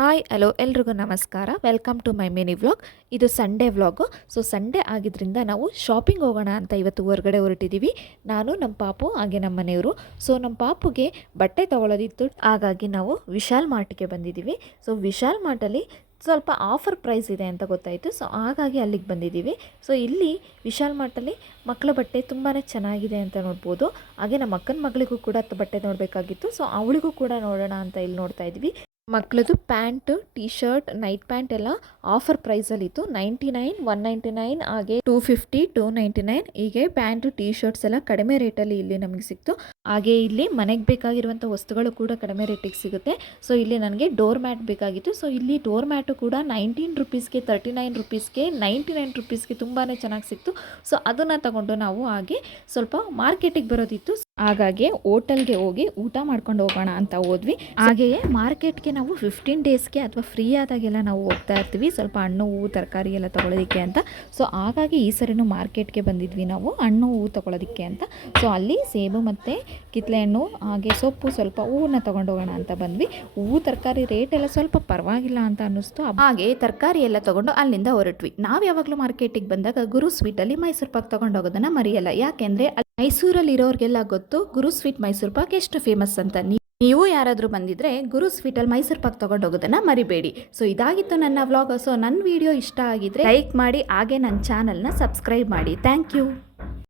Hi hello ಎಲ್ರಿಗೂ ನಮಸ್ಕಾರ. Welcome to my mini vlog. ಇದು ಸಂಡೇ ವ್ಲಾಗು. ಸೊ ಸಂಡೇ ಆಗಿದ್ದರಿಂದ ನಾವು ಶಾಪಿಂಗ್ ಹೋಗೋಣ ಅಂತ ಇವತ್ತು ಹೊರಗಡೆ ಹೊರಟಿದ್ದೀವಿ. ನಾನು ನಮ್ಮ ಪಾಪು ಹಾಗೆ ನಮ್ಮ ಮನೆಯವರು. ಸೊ ನಮ್ಮ ಪಾಪುಗೆ ಬಟ್ಟೆ ತೊಗೊಳೋದಿತ್ತು, ಹಾಗಾಗಿ ನಾವು ವಿಶಾಲ್ ಮಾರ್ಟ್ಗೆ ಬಂದಿದ್ದೀವಿ. ಸೊ ವಿಶಾಲ್ ಮಾರ್ಟಲ್ಲಿ ಸ್ವಲ್ಪ ಆಫರ್ ಪ್ರೈಸ್ ಇದೆ ಅಂತ ಗೊತ್ತಾಯಿತು. ಸೊ ಹಾಗಾಗಿ ಅಲ್ಲಿಗೆ ಬಂದಿದ್ದೀವಿ. ಸೊ ಇಲ್ಲಿ ವಿಶಾಲ್ ಮಾರ್ಟಲ್ಲಿ ಮಕ್ಕಳ ಬಟ್ಟೆ ತುಂಬಾ ಚೆನ್ನಾಗಿದೆ ಅಂತ ನೋಡ್ಬೋದು. ಹಾಗೆ ನಮ್ಮ ಅಕ್ಕನ ಮಗಳಿಗೂ ಕೂಡ ಬಟ್ಟೆ ನೋಡಬೇಕಾಗಿತ್ತು. ಸೊ ಅವಳಿಗೂ ಕೂಡ ನೋಡೋಣ ಅಂತ ಇಲ್ಲಿ ನೋಡ್ತಾ ಇದ್ವಿ. ಮಕ್ಕಳದು pant, T shirt, night pant ಎಲ್ಲ ಆಫರ್ ಪ್ರೈಸಲ್ಲಿತ್ತು. 99, 199 ಹಾಗೆ 250, 299 ಹೀಗೆ ಪ್ಯಾಂಟು ಟಿ ಶರ್ಟ್ಸ್ ಎಲ್ಲ ಕಡಿಮೆ ರೇಟಲ್ಲಿ ಇಲ್ಲಿ ನಮಗೆ ಸಿಕ್ತು. ಹಾಗೆ ಇಲ್ಲಿ ಮನೆಗೆ ಬೇಕಾಗಿರುವಂಥ ವಸ್ತುಗಳು ಕೂಡ ಕಡಿಮೆ ರೇಟಿಗೆ ಸಿಗುತ್ತೆ. ಸೊ ಇಲ್ಲಿ ನನಗೆ ಡೋರ್ ಮ್ಯಾಟ್ ಬೇಕಾಗಿತ್ತು. ಸೊ ಇಲ್ಲಿ ಡೋರ್ ಮ್ಯಾಟು ಕೂಡ 19 ರುಪೀಸ್ಗೆ, 39 ರುಪೀಸ್ಗೆ, 99 ರುಪೀಸ್ಗೆ ತುಂಬಾ ಚೆನ್ನಾಗಿ ಸಿಕ್ತು. ಸೊ ಅದನ್ನು ತಗೊಂಡು ನಾವು ಹಾಗೆ ಸ್ವಲ್ಪ ಮಾರ್ಕೆಟಿಗೆ ಬರೋದಿತ್ತು. ಹಾಗಾಗಿ ಹೋಟೆಲ್ಗೆ ಹೋಗಿ ಊಟ ಮಾಡ್ಕೊಂಡು ಹೋಗೋಣ ಅಂತ ಹೋದ್ವಿ. ಹಾಗೆಯೇ ಮಾರ್ಕೆಟ್ಗೆ ನಾವು 15 ಡೇಸ್ಗೆ ಅಥವಾ ಫ್ರೀ ಆದಾಗೆಲ್ಲ ನಾವು ಹೋಗ್ತಾ ಇರ್ತೀವಿ, ಸ್ವಲ್ಪ ಹಣ್ಣು ಹೂವು ತರಕಾರಿ ಎಲ್ಲ ತೊಗೊಳೋದಕ್ಕೆ ಅಂತ. ಸೊ ಹಾಗಾಗಿ ಈ ಸರಿನೂ ಮಾರ್ಕೆಟ್ಗೆ ಬಂದಿದ್ವಿ ನಾವು ಹಣ್ಣು ಹೂವು ತೊಗೊಳೋದಕ್ಕೆ ಅಂತ. ಸೊ ಅಲ್ಲಿ ಸೇಬು ಮತ್ತು ಕಿತ್ತಳೆ ಹಣ್ಣು ಹಾಗೆ ಸೊಪ್ಪು ಸ್ವಲ್ಪ ಹೂವನ್ನ ತೊಗೊಂಡು ಹೋಗೋಣ ಅಂತ ಬಂದ್ವಿ. ಹೂವು ತರಕಾರಿ ರೇಟ್ ಎಲ್ಲ ಸ್ವಲ್ಪ ಪರವಾಗಿಲ್ಲ ಅಂತ ಅನ್ನಿಸ್ತು. ಹಾಗೆ ತರಕಾರಿ ಎಲ್ಲ ತೊಗೊಂಡು ಅಲ್ಲಿಂದ ಹೊರಟ್ವಿ. ನಾವು ಯಾವಾಗಲೂ ಮಾರ್ಕೆಟಿಗೆ ಬಂದಾಗ ಗುರು ಸ್ವೀಟಲ್ಲಿ ಮೈಸೂರು ಪಾಕ್ ತೊಗೊಂಡು ಹೋಗೋದನ್ನು ಮರೆಯಲ್ಲ. ಯಾಕೆಂದರೆ ಮೈಸೂರಲ್ಲಿ ಇರೋರಿಗೆಲ್ಲ ಗೊತ್ತು ಗುರು ಸ್ವೀಟ್ ಮೈಸೂರು ಪಾಕ್ ಎಷ್ಟು ಫೇಮಸ್ ಅಂತ. ನೀವು ಯಾರಾದರೂ ಬಂದಿದ್ರೆ ಗುರು ಸ್ವೀಟಲ್ಲಿ ಮೈಸೂರು ಪಾಕ್ ತೊಗೊಂಡು ಹೋಗೋದನ್ನು ಮರಿಬೇಡಿ. ಸೊ ಇದಾಗಿತ್ತು ನನ್ನ ವ್ಲಾಗ್. ಸೊ ನನ್ನ ವಿಡಿಯೋ ಇಷ್ಟ ಆಗಿದ್ರೆ ಲೈಕ್ ಮಾಡಿ, ಹಾಗೆ ನನ್ನ ಚಾನಲ್ನ ಸಬ್ಸ್ಕ್ರೈಬ್ ಮಾಡಿ. Thank you.